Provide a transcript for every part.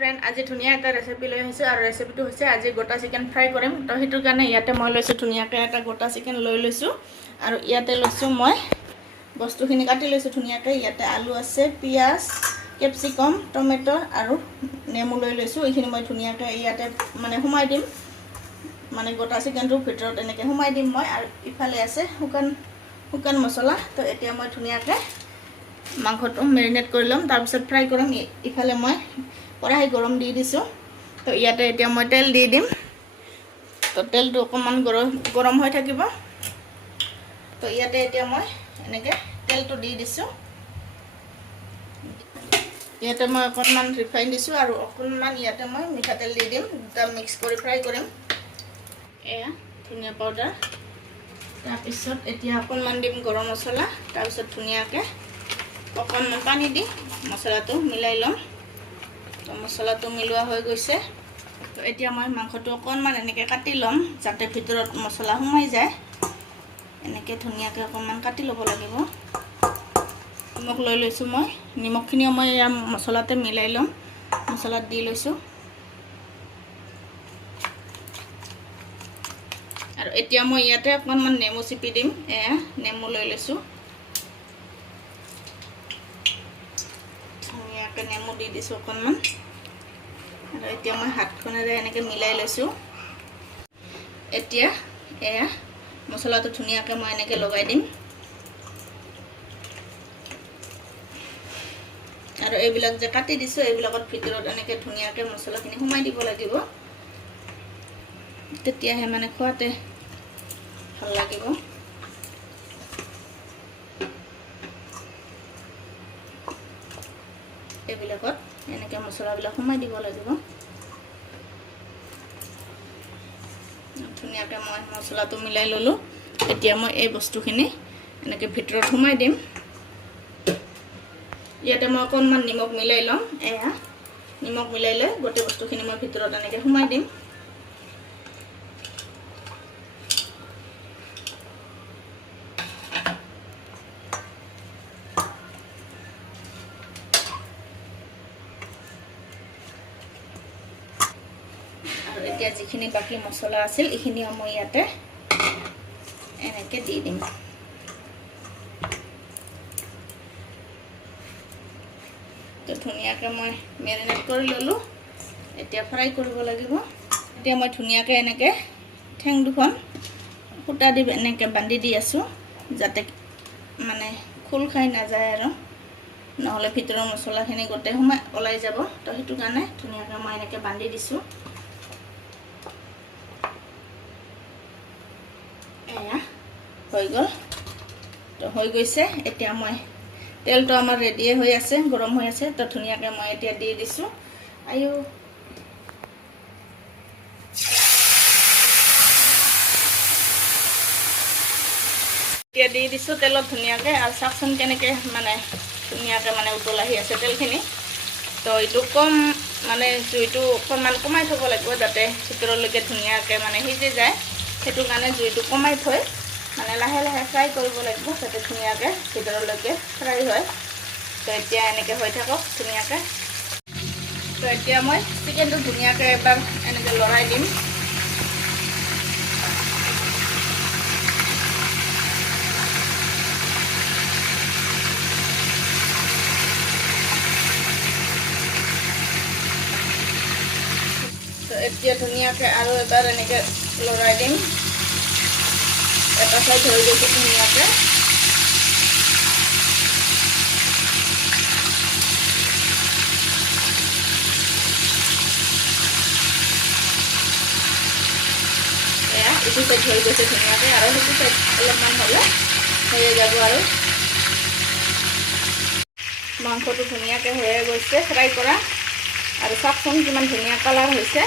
friend আজি ধুনীয়া এটা ৰেচিপি লৈ আহিছোঁ আৰু ৰেচিপিটো হৈছে আজি গোটা চিকেন ফ্ৰাই কৰিম তো সেইটোৰ কাৰণে ইয়াতে মই লৈছোঁ ধুনীয়াকৈ এটা গোটা চিকেন লৈ লৈছোঁ আৰু ইয়াতে লৈছোঁ মই বস্তুখিনি কাটি লৈছোঁ ধুনীয়াকৈ ইয়াতে আলু আছে পিঁয়াজ কেপচিকাম টমেটো আৰু নেমু লৈ লৈছোঁ এইখিনি মই ধুনীয়াকৈ ইয়াতে মানে সোমাই দিম মানে গোটা চিকেনটোৰ ভিতৰত এনেকৈ সোমাই দিম মই আৰু ইফালে আছে শুকান মছলা তো এতিয়া মই ধুনীয়াকৈ মাংসটো মেৰিনেট কৰি ল'ম তাৰপিছত ফ্ৰাই কৰিম ইফালে মই কড়াই গৰম দি দিছোঁ তো ইয়াতে এতিয়া মই তেল দি দিম তো তেলটো অকণমান গৰম হৈ থাকিব তো ইয়াতে এতিয়া মই এনেকৈ তেলটো দি দিছোঁ ইয়াতে মই অকণমান ৰিফাইন দিছোঁ আৰু অকণমান ইয়াতে মই মিঠাতেল দি দিম দুটা মিক্স কৰি ফ্ৰাই কৰিম এয়া ধনিয়া পাউডাৰ তাৰপিছত এতিয়া অকণমান দিম গৰম মছলা তাৰপিছত ধুনীয়াকৈ অকণমান পানী দি মছলাটো মিলাই ল'ম তো মছলাটো মিলোৱা হৈ গৈছে তো এতিয়া মই মাংসটো অকণমান এনেকৈ কাটি ল'ম যাতে ভিতৰত মছলা সোমাই যায় এনেকৈ ধুনীয়াকৈ অকণমান কাটি ল'ব লাগিব নিমখ লৈ লৈছোঁ মই নিমখখিনিও মই ইয়াৰ মছলাতে মিলাই ল'ম মছলাত দি লৈছোঁ আৰু এতিয়া মই ইয়াতে অকণমান নেমু চিপি দিম এয়া নেমু লৈ লৈছোঁ ধুনীয়াকৈ নেমু দি দিছোঁ অকণমান আৰু এতিয়া মই হাতখনেৰে এনেকৈ মিলাই লৈছোঁ এতিয়া এয়া মছলাটো ধুনীয়াকৈ মই এনেকৈ লগাই দিম আৰু এইবিলাক যে কাটি দিছোঁ এইবিলাকত ভিতৰত এনেকৈ ধুনীয়াকৈ মছলাখিনি সোমাই দিব লাগিব তেতিয়াহে মানে খোৱাতে ভাল লাগিব এইবিলাকত এনেকৈ মছলাবিলাক সোমাই দিব লাগিব ধুনীয়াকৈ মই মছলাটো মিলাই ল'লোঁ এতিয়া মই এই বস্তুখিনি এনেকৈ ভিতৰত সোমাই দিম ইয়াতে মই অকণমান নিমখ মিলাই ল'ম এয়া নিমখ মিলাই লৈ গোটেই বস্তুখিনি মই ভিতৰত এনেকৈ সোমাই দিম আৰু এতিয়া যিখিনি বাকী মছলা আছিল এইখিনিও মই ইয়াতে এনেকৈ দি দিম তো ধুনীয়াকৈ মই মেৰিনেট কৰি ল'লোঁ এতিয়া ফ্ৰাই কৰিব লাগিব এতিয়া মই ধুনীয়াকৈ এনেকৈ ঠেং দুখন সূতা দি এনেকৈ বান্ধি দি আছোঁ যাতে মানে খোল খাই নাযায় আৰু নহ'লে ভিতৰৰ মছলাখিনি গোটেই সোমাই ওলাই যাব তো সেইটো কাৰণে ধুনীয়াকৈ মই এনেকৈ বান্ধি দিছোঁ এয়া হৈ গ'ল তো হৈ গৈছে এতিয়া মই তেলটো আমাৰ ৰেডিয়ে হৈ আছে গৰম হৈ আছে তো ধুনীয়াকৈ মই এতিয়া দি দিছোঁ আয়ো এতিয়া দি দিছোঁ তেলত ধুনীয়াকৈ আৰু চাওকচোন কেনেকৈ মানে ধুনীয়াকৈ মানে উতল আহি আছে তেলখিনি তো এইটো কম মানে জুইটো অকণমান কমাই থ'ব লাগিব যাতে ভিতৰলৈকে ধুনীয়াকৈ মানে সিজি যায় সেইটো কাৰণে জুইটো কমাই থৈ মানে লাহে লাহে ফ্ৰাই কৰিব লাগিব যাতে ধুনীয়াকৈ ভিতৰলৈকে ফ্ৰাই হয় তো এতিয়া এনেকৈ হৈ থাকক ধুনীয়াকৈ তো এতিয়া মই চিকেনটো ধুনীয়াকৈ এবাৰ এনেকৈ লৰাই দিম তো এতিয়া ধুনীয়াকৈ আৰু এবাৰ এনেকৈ লৰাই দিম এটা সাইড হৈ গৈছে ধুনীয়াকৈ এয়া এইটো সাইড হৈ গৈছে ধুনীয়াকৈ আৰু সেইটো সাইড অলপমান হ'লে হৈয়ে যাব আৰু মাংসটো ধুনীয়াকৈ হৈয়ে গৈছে ফ্ৰাই কৰা আৰু চাওকচোন কিমান ধুনীয়া কালাৰ হৈছে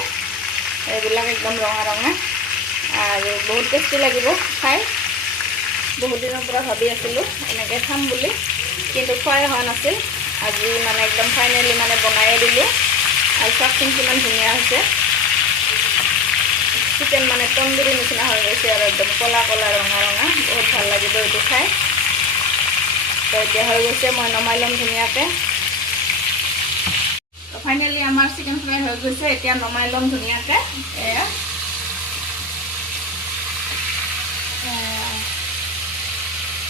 এইবিলাক একদম ৰঙা ৰঙা আৰু বহুত টেষ্টি লাগিব খাই বহুত দিনৰ পৰা ভাবি আছিলোঁ এনেকৈ খাম বুলি কিন্তু খোৱাই হোৱা নাছিল আজি মানে একদম ফাইনেলি মানে বনায়ে দিলোঁ আৰু চাওকচোন কিমান ধুনীয়া হৈছে চিকেন মানে তন্দুৰী নিচিনা হৈ গৈছে আৰু একদম কলা কলা ৰঙা ৰঙা বহুত ভাল লাগিব এইটো খাই তো এতিয়া হৈ গৈছে মই নমাই ল'ম ধুনীয়াকৈ ফাইনেলি আমাৰ চিকেন ফ্ৰাই হৈ গৈছে এতিয়া নমাই ল'ম ধুনীয়াকৈ এয়া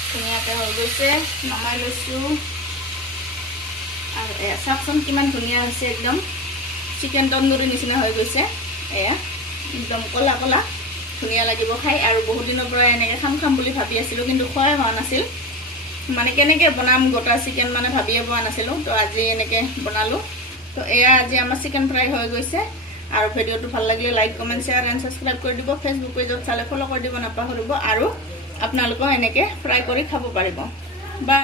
ধুনীয়াকৈ হৈ গৈছে নমাই লৈছোঁ আৰু এয়া চাওকচোন কিমান ধুনীয়া হৈছে একদম চিকেন তন্দুৰী নিচিনা হৈ গৈছে এয়া একদম কলা কলা ধুনীয়া লাগিব খাই আৰু বহুত দিনৰ পৰা এনেকৈ খাম বুলি ভাবি আছিলোঁ কিন্তু খোৱাই হোৱা নাছিল মানে কেনেকৈ বনাম গোটা চিকেন মানে ভাবিয়ে পোৱা নাছিলোঁ তো আজি এনেকৈ বনালোঁ তো এয়া আজি আমাৰ চিকেন ফ্ৰাই হৈ গৈছে আৰু ভিডিঅ'টো ভাল লাগিলে like comment share and subscribe কৰি দিব ফেচবুক পেজত চালে ফ'ল' কৰি দিব নাপাহৰিব আৰু আপোনালোকেও এনেকৈ ফ্ৰাই কৰি খাব পাৰিব